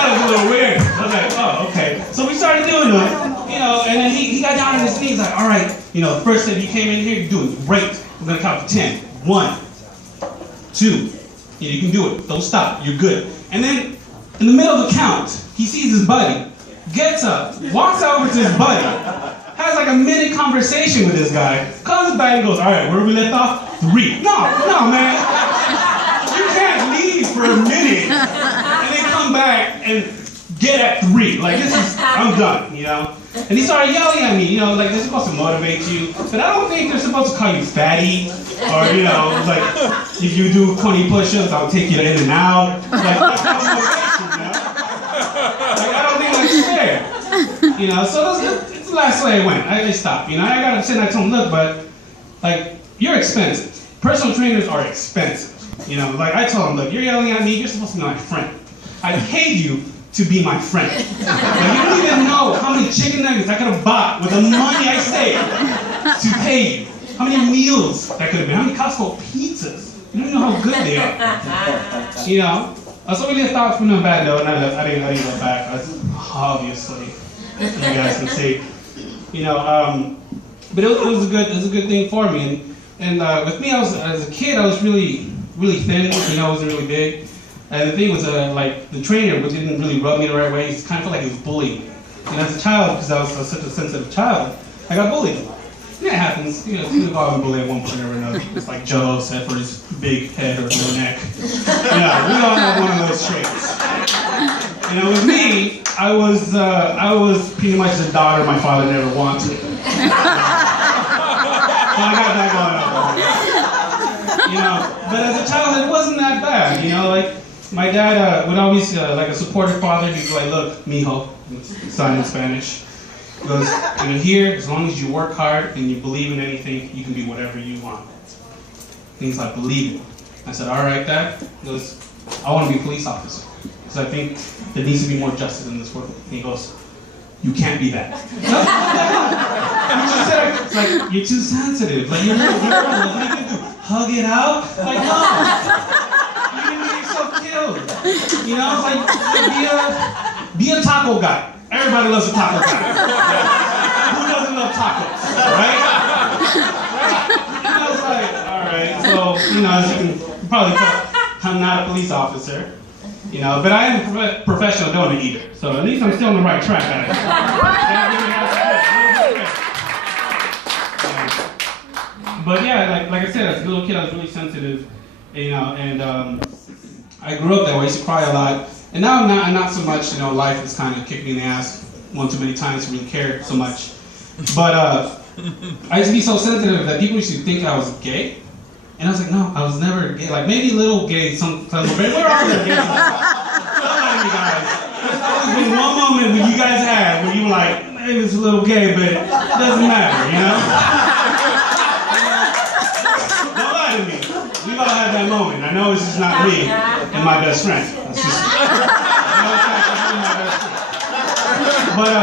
thought it was a little weird. I was like, oh, okay. So we started doing them, and then he got down on his knees like, all right, the first step you came in here, you're doing great. We're gonna count to 10. 1, 2. You can do it. Don't stop. You're good. And then in the middle of the count, he sees his buddy, gets up, walks over to his buddy, has like a minute conversation with this guy, comes back and goes, all right, where we left off? 3. No, man. You can't leave for a minute and then come back and get at 3. Like, I'm done, And he started yelling at me, like they're supposed to motivate you, but I don't think they're supposed to call you fatty, or, like, if you do 20 push-ups, I'll take you in and out. Like, that's not motivation, Like, I don't think that's fair. So it's the last way I went. I stopped, I got upset and I told him, look, but, like, you're expensive. Personal trainers are expensive. Like, I told him, look, you're yelling at me, you're supposed to be my friend. I paid you to be my friend. Like, you don't even know how many chicken nuggets I could have bought with the money I saved to pay you. How many meals that could have been. How many Costco pizzas. You don't know how good they are. So we left off from a bad note, and I didn't go back. Obviously, you guys can see. But it was a good thing for me. And with me, as a kid, I was really thin. I wasn't really big. And the thing was, like, the trainer didn't really rub me the right way. He kind of felt like he was bullying me. And as a child, because I was such a sensitive child, I got bullied a lot. And it happens. We've all been bullied at one point or another. It's like Joe said for his big head or no neck. We all have one of those traits. With me, I was pretty much the daughter my father never wanted. So I got that going on. But as a child, it wasn't that bad. Like, my dad would always, like a supportive father, he'd be like, look, mijo, son in Spanish. He goes, here, as long as you work hard and you believe in anything, you can be whatever you want. And he's like, believe it. I said, all right, Dad. He goes, I want to be a police officer. Because I think there needs to be more justice in this world. And he goes, you can't be that. It's like, you're too sensitive. Like, you're what are you going to do? Hug it out? Like, no. It's like, be a taco guy. Everybody loves a taco guy. Who doesn't love tacos, right? I was like, all right. So, as you can probably tell, I'm not a police officer, but I am a professional donut eater. So at least I'm still on the right track. But yeah, like I said, as a little kid, I was really sensitive, and I grew up that way. I used to cry a lot, and now I'm not so much. Life has kind of kicked me in the ass one too many times to really care so much. But I used to be so sensitive that people used to think I was gay, and I was like, no, I was never gay. Like maybe a little gay, some where are the gays? Come on, you guys. There's always been one moment when you guys had where you were like, maybe it's a little gay, but it doesn't matter, Don't lie to me. We've all had that moment. I know it's just not me and my best friend. It's just my best friend. But I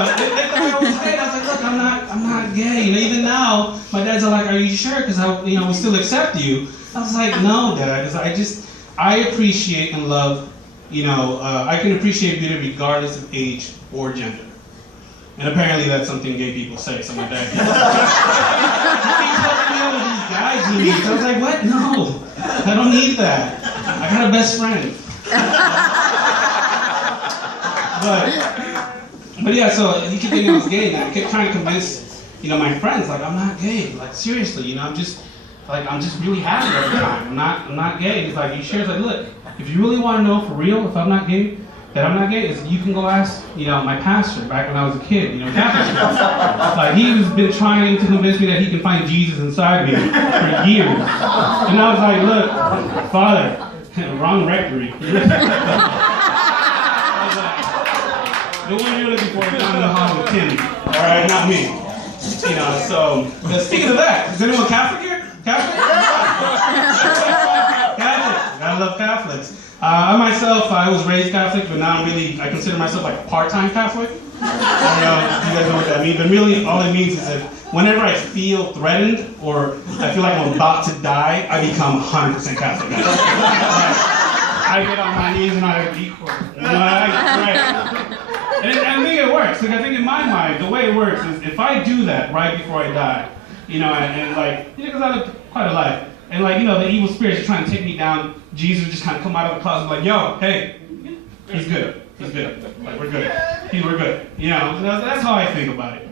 was like, look, I'm not gay. Even now, my dad's like, are you sure? Because we still accept you. I was like, no, Dad. Because I appreciate and love. I can appreciate beauty regardless of age or gender. And apparently that's something gay people say. So my dad. Guys you need. So I was like, what? No, I don't need that. I got a best friend. But yeah, so he kept thinking I was gay, and I kept trying to convince, my friends, like, I'm not gay. Like, seriously, I'm just really happy every time. I'm not gay. He's like, you sure? He's like, look, if you really want to know for real if I'm not gay, that I'm not gay, you can go ask, my pastor back when I was a kid, Catholic. Like, he's been trying to convince me that he can find Jesus inside me for years. And I was like, look, Father, wrong rectory. The one you're looking for is down in the hall with Timmy. All right, not me. So speaking of that, is anyone Catholic here? Catholic? Catholic. Gotta love Catholics. I myself, I was raised Catholic, but now I consider myself like a part-time Catholic. I don't know if you guys know what that means, but really all it means is that whenever I feel threatened or I feel like I'm about to die, I become 100% Catholic. I get on my knees and I equal. Right. And I think it works. Like I think in my mind, the way it works is if I do that right before I die, and like, because I live quite a life, and like, the evil spirits are trying to take me down, Jesus would just kind of come out of the closet like, yo, hey, he's good. He's good. Like, we're good. We're good. That's how I think about it.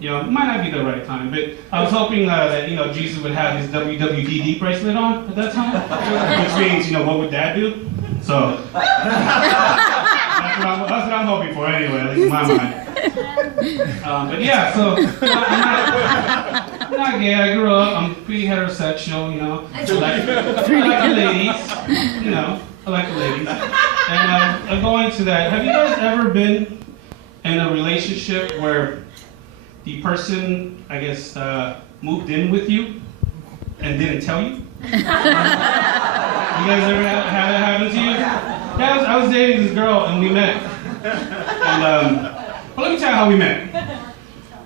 It might not be the right time, but I was hoping that, Jesus would have his WWDD bracelet on at that time, which means, what would Dad do? So, that's what I'm hoping for anyway, at least in my mind. But yeah, so, I'm not gay, I grew up, I'm pretty heterosexual, I like the ladies, I like the ladies. And going to that, have you guys ever been in a relationship where the person, I guess, moved in with you and didn't tell you? You guys ever have that happen to you? Yeah, I was dating this girl and we met. And, well, let me tell you how we met.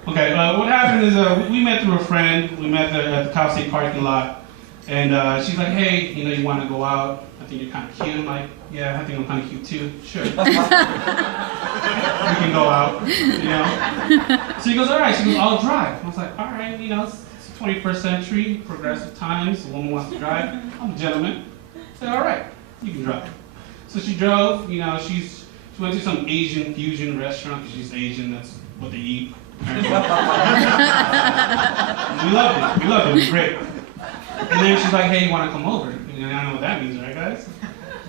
Okay, what happened is we met through a friend. We met at the Cal State parking lot. And she's like, hey, you want to go out? I think you're kind of cute. I'm like, yeah, I think I'm kind of cute too. Sure. We can go out, So she goes, all right. She goes, I'll drive. I was like, all right, it's 21st century, progressive times. A woman wants to drive. I'm a gentleman. I said, all right, you can drive. So she drove. She went to some Asian fusion restaurant because she's Asian. That's what they eat. We loved it. It was great. And then she's like, hey, you want to come over? I know what that means, right, guys?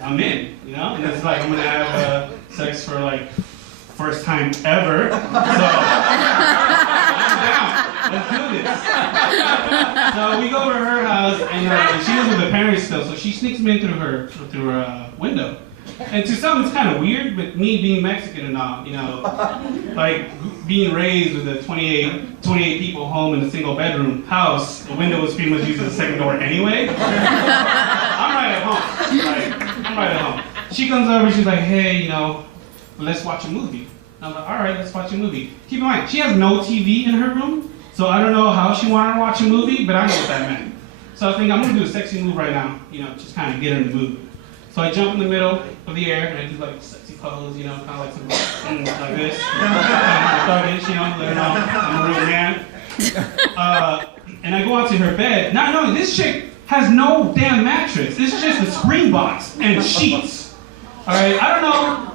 I'm in, And it's like, I'm going to have sex for, like, first time ever. So, I'm down. Let's do this. So we go to her house, and she lives with her parents still, so she sneaks me in through her window. And to some, it's kind of weird, but me being Mexican and all, like being raised with a 28 people home in a single bedroom house, the window was pretty much used as a second door anyway. I'm right at home. She comes over, she's like, hey, let's watch a movie. I'm like, all right, let's watch a movie. Keep in mind, she has no TV in her room, so I don't know how she wanted to watch a movie, but I know what that meant. So I think I'm going to do a sexy move right now, just kind of get her in the mood. So I jump in the middle of the air and I do like a sexy pose, kind of like some like this. Thuggish, let her know I'm a real man. And I go out to her bed, not knowing this chick has no damn mattress. It's just a screen box and sheets. All right, I don't know.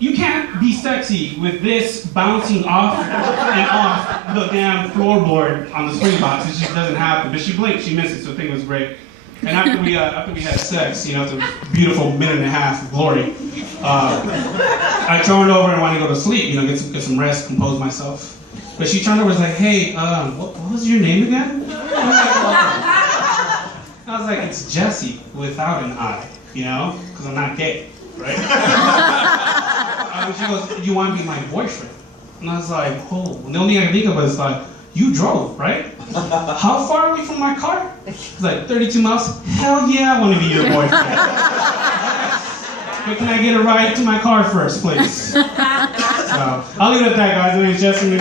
You can't be sexy with this bouncing off and off the damn floorboard on the screen box. It just doesn't happen. But she blinked, she missed it, so I think it was great. And after we had sex, it's a beautiful minute and a half of glory. I turned over and wanted to go to sleep, get some rest, compose myself. But she turned over and was like, hey, what was your name again? I was like, it's Jesse without an I, because I'm not gay, right? She goes, you want to be my boyfriend? And I was like, oh, and the only thing I can think of was like, you drove, right? How far are we from my car? It's like 32 miles. Hell yeah, I want to be your boyfriend. But can I get a ride to my car first, please? So, I'll leave it at that, guys. My name's Jesse.